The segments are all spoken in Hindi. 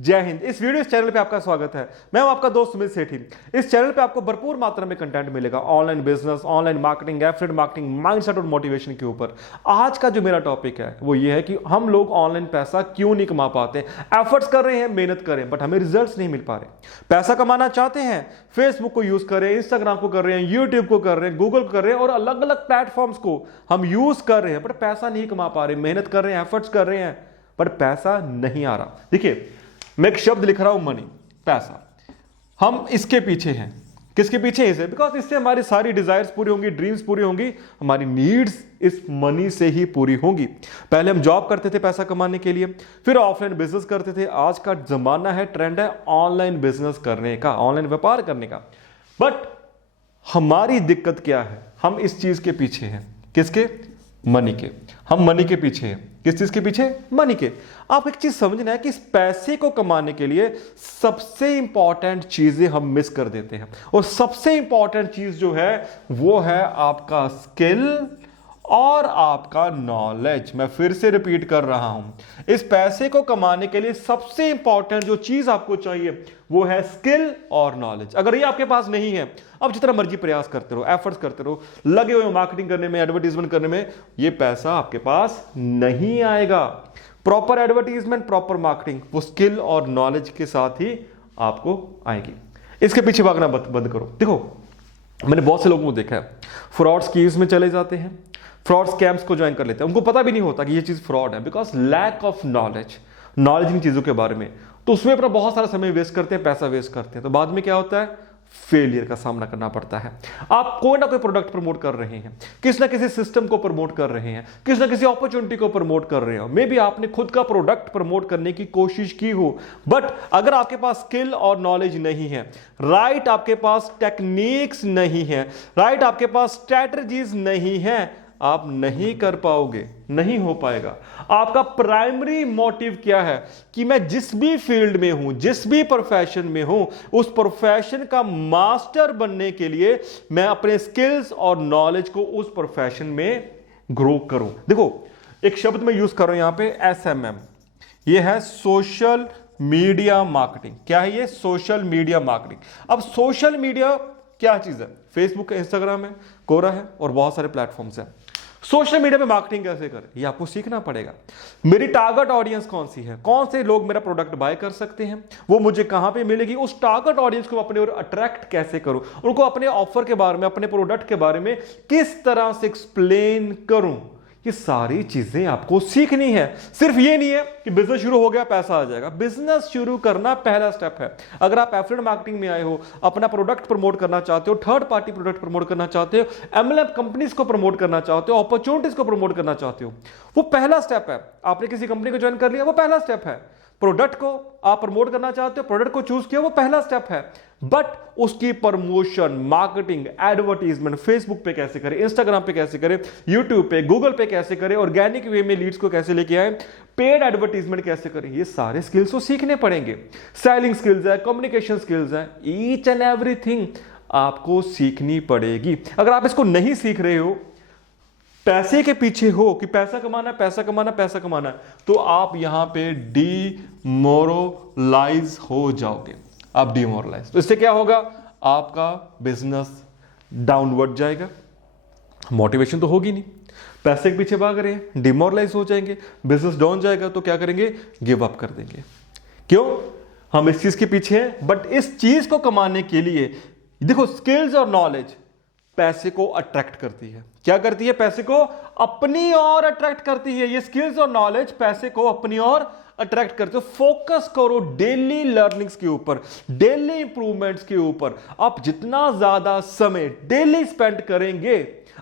जय हिंद। इस चैनल पे आपका स्वागत है। मैं हूं आपका दोस्त सुमित सेठी। इस चैनल पे आपको भरपूर मात्रा में कंटेंट मिलेगा online business, online marketing, affiliate marketing, mindset और मोटिवेशन के ऊपर। आज का जो मेरा टॉपिक है वो ये है कि हम लोग ऑनलाइन पैसा क्यों नहीं कमा पाते। एफर्ट्स कर रहे हैं, मेहनत कर रहे हैं, बट हमें रिजल्ट्स नहीं मिल पा रहे। पैसा कमाना चाहते हैं, फेसबुक को यूज कर रहे हैं, इंस्टाग्राम को कर रहे हैं, यूट्यूब को कर रहे हैं, गूगल को कर रहे हैं और अलग अलग प्लेटफॉर्म्स को हम यूज कर रहे हैं, बट पैसा नहीं कमा पा रहे। मेहनत कर रहे हैं, एफर्ट्स कर रहे हैं, बट पैसा नहीं आ रहा। देखिए, मैं एक शब्द लिख रहा हूं, मनी, पैसा। हम इसके पीछे हैं। किसके पीछे? इसे। बिकॉज इससे हमारी सारी डिजायर्स पूरी होंगी, ड्रीम्स पूरी होंगी, हमारी नीड्स इस मनी से ही पूरी होंगी। पहले हम जॉब करते थे पैसा कमाने के लिए, फिर ऑफलाइन बिजनेस करते थे। आज का जमाना है, ट्रेंड है ऑनलाइन बिजनेस करने का, ऑनलाइन व्यापार करने का। बट हमारी दिक्कत क्या है? हम इस चीज के पीछे हैं। किसके? मनी के। हम मनी के पीछे हैं। किस चीज के पीछे? मनी के। आप एक चीज समझना है कि इस पैसे को कमाने के लिए सबसे इंपॉर्टेंट चीजें हम मिस कर देते हैं, और सबसे इंपॉर्टेंट चीज जो है वो है आपका स्किल और आपका नॉलेज। मैं फिर से रिपीट कर रहा हूं, इस पैसे को कमाने के लिए सबसे इंपॉर्टेंट जो चीज आपको चाहिए वो है स्किल और नॉलेज। अगर ये आपके पास नहीं है, अब जितना मर्जी प्रयास करते रहो, एफर्ट्स करते रहो, लगे हुए मार्केटिंग करने में, एडवर्टीजमेंट करने में, ये पैसा आपके पास नहीं आएगा। प्रॉपर एडवर्टीजमेंट, प्रॉपर मार्केटिंग, वो स्किल और नॉलेज के साथ ही आपको आएगी। इसके पीछे भागना बंद करो। देखो, मैंने बहुत से लोगों को देखा है, फ्रॉड स्कीम्स में चले जाते हैं, फ्रॉड स्कैम्स को ज्वाइन कर लेते हैं। उनको पता भी नहीं होता कि ये चीज फ्रॉड है, बिकॉज लैक ऑफ नॉलेज इन चीजों के बारे में। तो उसमें अपना बहुत सारा समय वेस्ट करते हैं, पैसा वेस्ट करते हैं, तो बाद में क्या होता है? फेलियर का सामना करना पड़ता है। आप कोई ना कोई प्रोडक्ट प्रमोट कर रहे हैं, किसी ना किसी सिस्टम को प्रमोट कर रहे हैं, किसी ना किसी अपॉर्चुनिटी को प्रमोट कर रहे हो। मे बी आपने खुद का प्रोडक्ट प्रमोट करने की कोशिश की हो, बट अगर आपके पास स्किल और नॉलेज नहीं है, राइट, आपके पास टेक्निक्स नहीं है, राइट, आपके पास स्ट्रैटेजीज नहीं है, आप नहीं कर पाओगे, नहीं हो पाएगा। आपका प्राइमरी मोटिव क्या है कि मैं जिस भी फील्ड में हूं, जिस भी प्रोफेशन में हूं, उस प्रोफेशन का मास्टर बनने के लिए मैं अपने स्किल्स और नॉलेज को उस प्रोफेशन में ग्रो करूं। देखो, एक शब्द मैं यूज कर रहा हूं यहां पे, SMM। ये है सोशल मीडिया मार्केटिंग। क्या है ये? Social media marketing. अब सोशल मीडिया क्या चीज है? फेसबुक है, इंस्टाग्राम है, कोरा है और बहुत सारे प्लेटफॉर्म्स हैं। सोशल मीडिया पे मार्केटिंग कैसे करें, ये आपको सीखना पड़ेगा। मेरी टारगेट ऑडियंस कौन सी है, कौन से लोग मेरा प्रोडक्ट बाय कर सकते हैं, वो मुझे कहां पे मिलेगी, उस टारगेट ऑडियंस को अपने ओर अट्रैक्ट कैसे करूं, उनको अपने ऑफर के बारे में, अपने प्रोडक्ट के बारे में किस तरह से एक्सप्लेन करूं, ये सारी चीजें आपको सीखनी है। सिर्फ ये नहीं है कि बिजनेस शुरू हो गया पैसा आ जाएगा। बिजनेस शुरू करना पहला स्टेप है। अगर आप एफिलिएट मार्केटिंग में आए हो, अपना प्रोडक्ट प्रमोट करना चाहते हो, थर्ड पार्टी प्रोडक्ट प्रमोट करना चाहते हो, MLM कंपनीज को प्रमोट करना चाहते हो, अपॉर्चुनिटीज को प्रमोट करना चाहते हो, वो पहला स्टेप है। आपने किसी कंपनी को ज्वाइन कर लिया, वो पहला स्टेप है। प्रोडक्ट को आप प्रमोट करना चाहते हो, प्रोडक्ट को चूज किया, वो पहला स्टेप है। बट उसकी प्रमोशन, मार्केटिंग, एडवर्टीजमेंट फेसबुक पे कैसे करें, इंस्टाग्राम पे कैसे करें, यूट्यूब पे, गूगल पे कैसे करें, ऑर्गेनिक वे में लीड्स को कैसे लेके आए, पेड एडवर्टीजमेंट कैसे करें, ये सारे स्किल्स को सीखने पड़ेंगे। सेलिंग स्किल्स है, कम्युनिकेशन स्किल्स है, ईच एंड एवरीथिंग आपको सीखनी पड़ेगी। अगर आप इसको नहीं सीख रहे हो, पैसे के पीछे हो कि पैसा कमाना, पैसा कमाना, पैसा कमाना, तो आप यहां पे डीमोरलाइज हो जाओगे। आप डीमोरलाइज, तो इससे क्या होगा? आपका बिजनेस डाउनवर्ड जाएगा, मोटिवेशन तो होगी नहीं। पैसे के पीछे भाग रहे हैं, डिमोरलाइज हो जाएंगे, बिजनेस डाउन जाएगा तो क्या करेंगे? गिव अप कर देंगे। क्यों? हम इस चीज के पीछे हैं। बट इस चीज को कमाने के लिए देखो, स्किल्स और नॉलेज पैसे को अट्रैक्ट करती है। क्या करती है? पैसे को अपनी ओर अट्रैक्ट करती है। ये स्किल्स और नॉलेज पैसे को अपनी ओर अट्रैक्ट करते हो। फोकस करो डेली लर्निंग्स के ऊपर, डेली इंप्रूवमेंट्स के ऊपर। आप जितना ज्यादा समय डेली स्पेंड करेंगे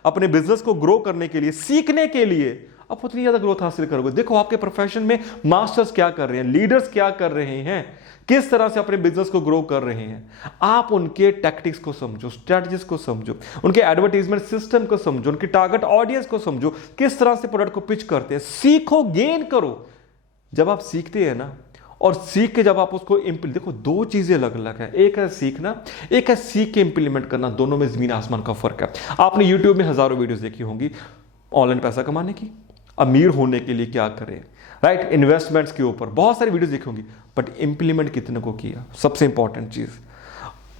अपने बिजनेस को ग्रो करने के लिए, सीखने के लिए, आप उतनी ज्यादा ग्रोथ हासिल करोगे। देखो, आपके प्रोफेशन में मास्टर्स क्या कर रहे हैं, लीडर्स क्या कर रहे हैं, किस तरह से अपने बिजनेस को ग्रो कर रहे हैं। आप उनके टैक्टिक्स को समझो, स्ट्रेटजीज को समझो, उनके एडवर्टाइजमेंट सिस्टम को समझो, उनकी टारगेट ऑडियंस को समझो, किस तरह से प्रोडक्ट को पिच करते हैं। सीखो, गेन करो। जब आप सीखते हैं ना, और सीख के जब आप उसको देखो, दो चीजें अलग अलग है। एक है सीखना, एक है सीख के इंप्लीमेंट करना। दोनों में जमीन आसमान का फर्क है। आपने यूट्यूब में हजारों वीडियोस देखी होंगी ऑनलाइन पैसा कमाने की, अमीर होने के लिए क्या करें, राइट, इन्वेस्टमेंट्स के ऊपर बहुत सारी वीडियोस देखी होंगी, बट इंप्लीमेंट कितने को किया, सबसे इंपॉर्टेंट चीज।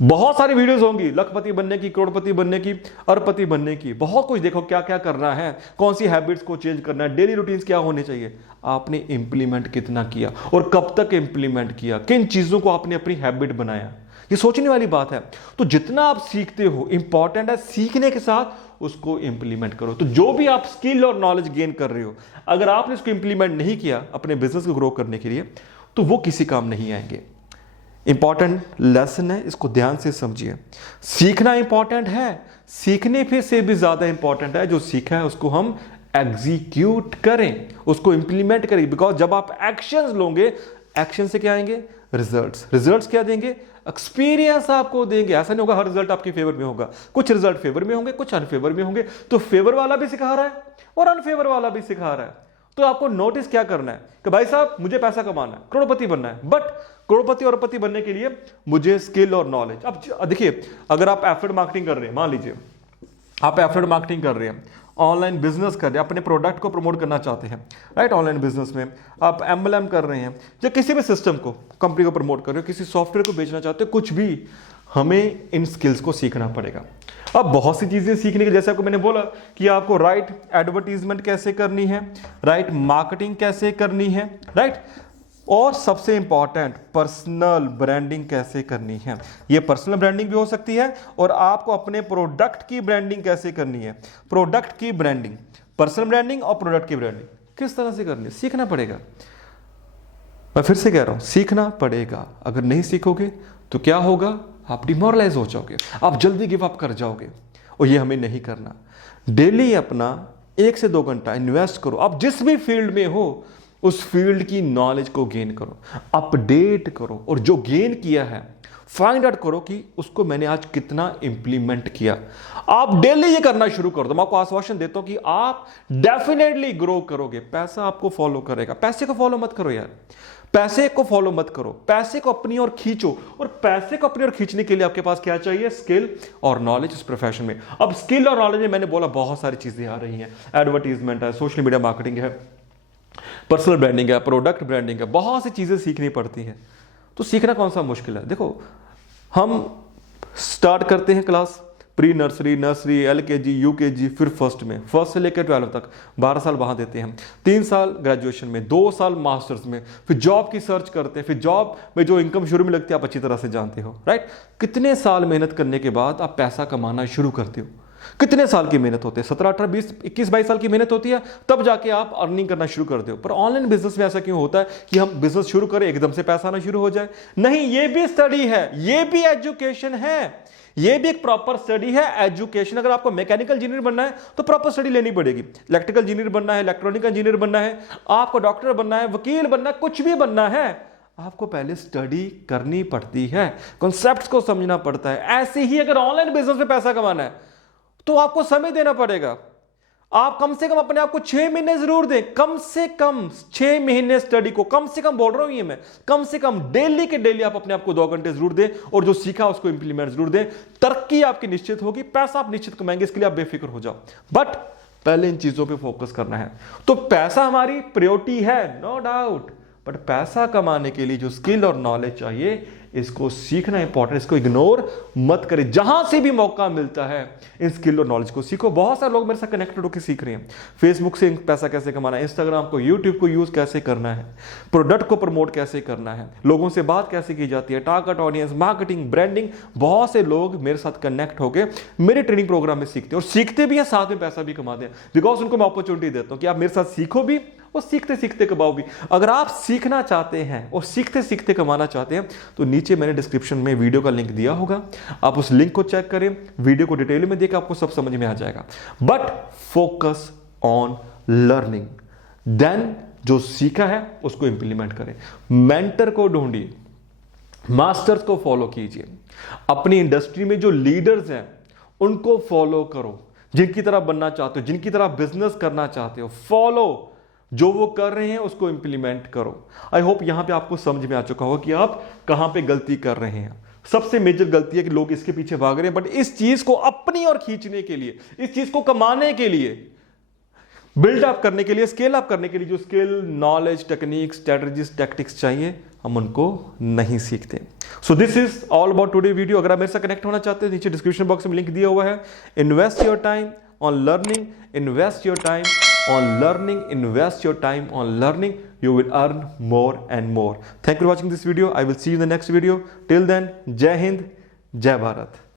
बहुत सारी वीडियोस होंगी लखपति बनने की, करोड़पति बनने की, अरबपति बनने की, बहुत कुछ देखो क्या क्या करना है, कौन सी हैबिट्स को चेंज करना है, डेली रूटीन्स क्या होने चाहिए। आपने इंप्लीमेंट कितना किया और कब तक इंप्लीमेंट किया, किन चीजों को आपने अपनी हैबिट बनाया, ये सोचने वाली बात है। तो जितना आप सीखते हो इंपॉर्टेंट है, सीखने के साथ उसको इंप्लीमेंट करो। तो जो भी आप स्किल और नॉलेज गेन कर रहे हो, अगर आपने इसको इंप्लीमेंट नहीं किया अपने बिजनेस को ग्रो करने के लिए, तो वो किसी काम नहीं आएंगे। इंपॉर्टेंट लेसन है, इसको ध्यान से समझिए। सीखना इंपॉर्टेंट है, सीखने पे से भी ज्यादा इंपॉर्टेंट है जो सीखा है उसको हम एग्जीक्यूट करें, उसको इंप्लीमेंट करें। बिकॉज जब आप एक्शंस लोगे, एक्शन से क्या आएंगे, रिजल्ट्स। रिजल्ट्स क्या देंगे, एक्सपीरियंस आपको देंगे। ऐसा नहीं होगा हर रिजल्ट आपके फेवर में होगा, कुछ रिजल्ट फेवर में होंगे, कुछ अनफेवर में होंगे। तो फेवर वाला भी सिखा रहा है और अनफेवर वाला भी सिखा रहा है। तो आपको नोटिस क्या करना है कि भाई साहब मुझे पैसा कमाना है, करोड़पति बनना है, बट करोड़पति और अरबपति बनने के लिए मुझे स्किल और नॉलेज। अब देखिए, अगर आप एफिलिएट मार्केटिंग कर रहे हैं, मान लीजिए आप एफिलिएट मार्केटिंग कर रहे हैं, ऑनलाइन बिजनेस कर रहे हैं, अपने प्रोडक्ट को प्रमोट करना चाहते हैं, राइट, ऑनलाइन बिजनेस में आप एमएलएम कर रहे हैं, या किसी भी सिस्टम को, कंपनी को प्रमोट कर रहे हो, किसी सॉफ्टवेयर को बेचना चाहते हो, कुछ भी, हमें इन स्किल्स को सीखना पड़ेगा। अब बहुत सी चीजें सीखने के, जैसे आपको मैंने बोला कि आपको राइट एडवर्टीजमेंट कैसे करनी है, राइट मार्केटिंग कैसे करनी है, राइट, और सबसे इंपॉर्टेंट पर्सनल ब्रांडिंग कैसे करनी है। ये पर्सनल ब्रांडिंग भी हो सकती है और आपको अपने प्रोडक्ट की ब्रांडिंग कैसे करनी है। प्रोडक्ट की ब्रांडिंग, पर्सनल ब्रांडिंग और प्रोडक्ट की ब्रांडिंग किस तरह से करनी है, सीखना पड़ेगा। मैं फिर से कह रहा हूं, सीखना पड़ेगा। अगर नहीं सीखोगे तो क्या होगा, आप डिमोरलाइज हो जाओगे, आप जल्दी गिव अप कर जाओगे, और ये हमें नहीं करना। डेली अपना 1 से 2 घंटा इन्वेस्ट करो। आप जिस भी फील्ड में हो उस फील्ड की नॉलेज को गेन करो, अपडेट करो, और जो गेन किया है फाइंड आउट करो कि उसको मैंने आज कितना इंप्लीमेंट किया। आप डेली ये करना शुरू कर दो, मैं आपको आश्वासन देता हूं कि आप डेफिनेटली ग्रो करोगे। पैसा आपको फॉलो करेगा, पैसे को फॉलो मत करो यार, पैसे को फॉलो मत करो, पैसे को अपनी ओर खींचो। और पैसे को अपनी ओर खींचने के लिए आपके पास क्या चाहिए, स्किल और नॉलेज उस प्रोफेशन में। अब स्किल और नॉलेज में मैंने बोला बहुत सारी चीजें आ रही हैं, एडवर्टीजमेंट है, सोशल मीडिया मार्केटिंग है, पर्सनल ब्रांडिंग है, प्रोडक्ट ब्रांडिंग है, बहुत सी चीजें सीखनी पड़ती हैं। तो सीखना कौन सा मुश्किल है। देखो, हम स्टार्ट करते हैं class, pre nursery, nursery, LKG, UKG, फिर फर्स्ट में, फर्स्ट से लेकर 12 तक 12 साल वहां देते हैं, 3 साल ग्रेजुएशन में, 2 साल मास्टर्स में, फिर जॉब की सर्च करते हैं, फिर जॉब में जो इनकम शुरू में लगती है आप अच्छी तरह से जानते हो, राइट। कितने साल मेहनत करने के बाद आप पैसा कमाना शुरू करते हो, कितने साल की मेहनत होती है, 17, 18, 20, 21, 22 साल की मेहनत होती है, तब जाके आप अर्निंग करना शुरू करते हो। पर ऑनलाइन बिजनेस में ऐसा क्यों होता है कि हम बिजनेस शुरू करें एकदम से पैसा आना शुरू हो जाए। नहीं, ये भी स्टडी है, ये भी एजुकेशन है, ये भी एक प्रॉपर स्टडी है, एजुकेशन। अगर आपको मैकेनिकल इंजीनियर बनना है तो प्रॉपर स्टडी लेनी पड़ेगी, इलेक्ट्रिकल इंजीनियर बनना है, इलेक्ट्रॉनिक इंजीनियर बनना है, आपको डॉक्टर बनना है, वकील बनना है, कुछ भी बनना है, आपको पहले स्टडी करनी पड़ती है, कॉन्सेप्ट्स को समझना पड़ता है। ऐसे ही अगर ऑनलाइन बिजनेस में पैसा कमाना है तो आपको समय देना पड़ेगा। आप कम से कम अपने आप को 6 महीने जरूर दें, कम से कम 6 महीने स्टडी को, कम से कम बोल रहा हूं ये मैं, कम से कम डेली के डेली आप अपने आप को 2 घंटे जरूर दें, और जो सीखा उसको इंप्लीमेंट जरूर दें। तरक्की आपकी निश्चित होगी, पैसा आप निश्चित कमाएंगे, इसके लिए आप बेफिक्र हो जाओ। बट पहले इन चीजों पे फोकस करना है। तो पैसा हमारी प्रायोरिटी है, नो डाउट, बट पैसा कमाने के लिए जो स्किल और नॉलेज चाहिए, इसको सीखना इंपॉर्टेंट, इसको इग्नोर मत करें। जहां से भी मौका मिलता है इन स्किल और नॉलेज को सीखो। बहुत सारे लोग मेरे साथ कनेक्टेड होकर सीख रहे हैं, फेसबुक से पैसा कैसे कमाना है, इंस्टाग्राम को, यूट्यूब को यूज कैसे करना है, प्रोडक्ट को प्रमोट कैसे करना है, लोगों से बात कैसे की जाती है, टारगेट ऑडियंस, मार्केटिंग, ब्रांडिंग। बहुत से लोग मेरे साथ कनेक्ट होकर मेरे ट्रेनिंग प्रोग्राम में सीखते हैं, और सीखते भी हैं, साथ में पैसा भी कमाते हैं। बिकॉज उनको मैं अपॉर्चुनिटी देता हूं कि आप मेरे साथ सीखो भी और सीखते सीखते कमाओ भी। अगर आप सीखना चाहते हैं और सीखते सीखते कमाना चाहते हैं तो नीचे मैंने डिस्क्रिप्शन में वीडियो का लिंक दिया होगा, आप उस लिंक को चेक करें, वीडियो को डिटेल में देखकर आपको सब समझ में आ जाएगा। But focus on learning, then जो सीखा है उसको इंप्लीमेंट करें। मेंटर को ढूंढिए, मास्टर्स को फॉलो कीजिए, अपनी इंडस्ट्री में जो लीडर्स हैं उनको फॉलो करो, जिनकी तरह बनना चाहते हो, जिनकी तरह बिजनेस करना चाहते हो, फॉलो, जो वो कर रहे हैं उसको इंप्लीमेंट करो। आई होप यहां पे आपको समझ में आ चुका होगा कि आप कहां पे गलती कर रहे हैं। सबसे मेजर गलती है कि लोग इसके पीछे भाग रहे हैं, बट इस चीज को अपनी ओर खींचने के लिए, इस चीज को कमाने के लिए बिल्ड अप करने के लिए, स्केल अप करने के लिए जो skill, knowledge, techniques, strategies, tactics चाहिए, हम उनको नहीं सीखते। So this is all about today video. अगर आप मेरे साथ कनेक्ट होना चाहते हैं, नीचे डिस्क्रिप्शन बॉक्स में लिंक दिया हुआ है। Invest your time on learning, invest your time on learning, invest your time on learning, you will earn more and more. Thank you for watching this video. I will see you in the next video. Till then, Jai Hind, Jai Bharat.